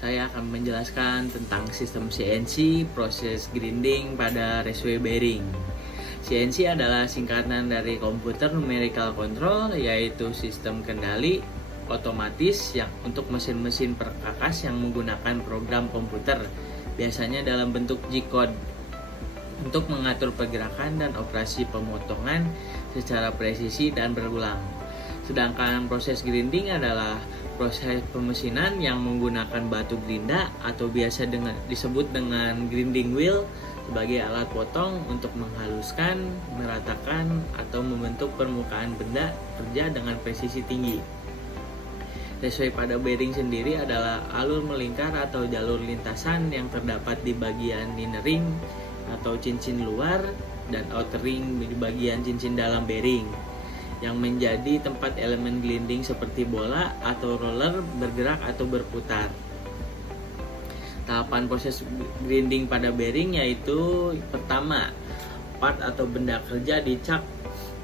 saya akan menjelaskan tentang sistem CNC, proses grinding pada raceway bearing. CNC adalah singkatan dari Computer Numerical Control, yaitu sistem kendali otomatis yang untuk mesin-mesin perkakas yang menggunakan program komputer, biasanya dalam bentuk G-code, untuk mengatur pergerakan dan operasi pemotongan secara presisi dan berulang. Sedangkan proses grinding adalah proses pemesinan yang menggunakan batu gerinda atau biasa disebut dengan grinding wheel sebagai alat potong untuk menghaluskan, meratakan, atau membentuk permukaan benda kerja dengan presisi tinggi. Raceway pada bearing sendiri adalah alur melingkar atau jalur lintasan yang terdapat di bagian inner ring atau cincin luar dan outer ring di bagian cincin dalam bearing, yang menjadi tempat elemen grinding seperti bola atau roller bergerak atau berputar. Tahapan proses grinding pada bearing yaitu: pertama, part atau benda kerja dicak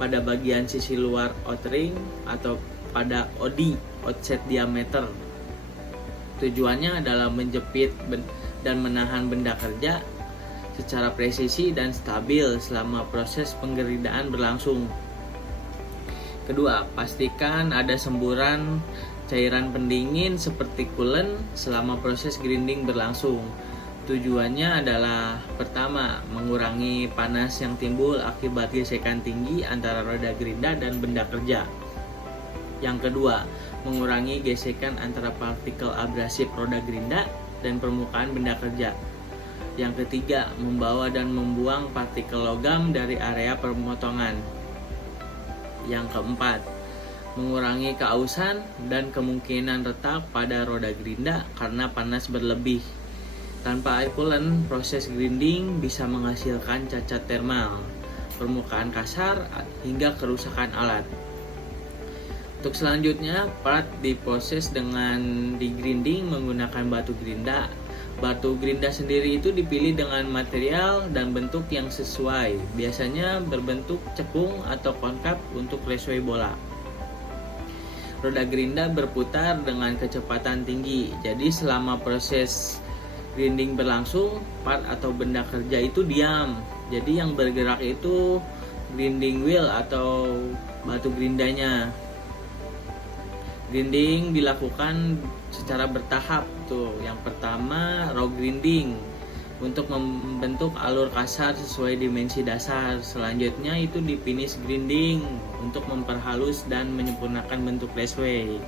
pada bagian sisi luar outer ring atau pada OD, offset diameter. Tujuannya adalah menjepit dan menahan benda kerja secara presisi dan stabil selama proses penggeridaan berlangsung. Kedua, pastikan ada semburan cairan pendingin seperti coolant selama proses grinding berlangsung. Tujuannya adalah: pertama, mengurangi panas yang timbul akibat gesekan tinggi antara roda gerinda dan benda kerja. Yang kedua, mengurangi gesekan antara partikel abrasif roda gerinda dan permukaan benda kerja. Yang ketiga, membawa dan membuang partikel logam dari area pemotongan. Yang keempat, mengurangi keausan dan kemungkinan retak pada roda gerinda karena panas berlebih. Tanpa air coolant, proses grinding bisa menghasilkan cacat termal, permukaan kasar, hingga kerusakan alat. Untuk selanjutnya, part diproses dengan digrinding menggunakan batu gerinda. Batu gerinda sendiri itu dipilih dengan material dan bentuk yang sesuai, biasanya berbentuk cekung atau konkav untuk raceway bola. Roda gerinda berputar dengan kecepatan tinggi, jadi selama proses grinding berlangsung, part atau benda kerja itu diam. Jadi yang bergerak itu grinding wheel atau batu gerindanya. Grinding dilakukan secara bertahap tuh. Yang pertama, raw grinding untuk membentuk alur kasar sesuai dimensi dasar. Selanjutnya itu di finish grinding untuk memperhalus dan menyempurnakan bentuk raceway.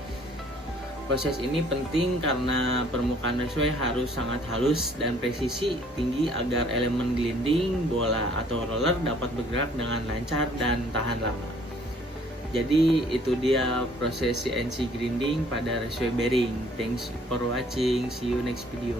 Proses ini penting karena permukaan raceway harus sangat halus dan presisi tinggi agar elemen grinding, bola atau roller dapat bergerak dengan lancar dan tahan lama. Jadi itu dia proses CNC grinding pada raceway bearing. Thanks for watching. See you next video.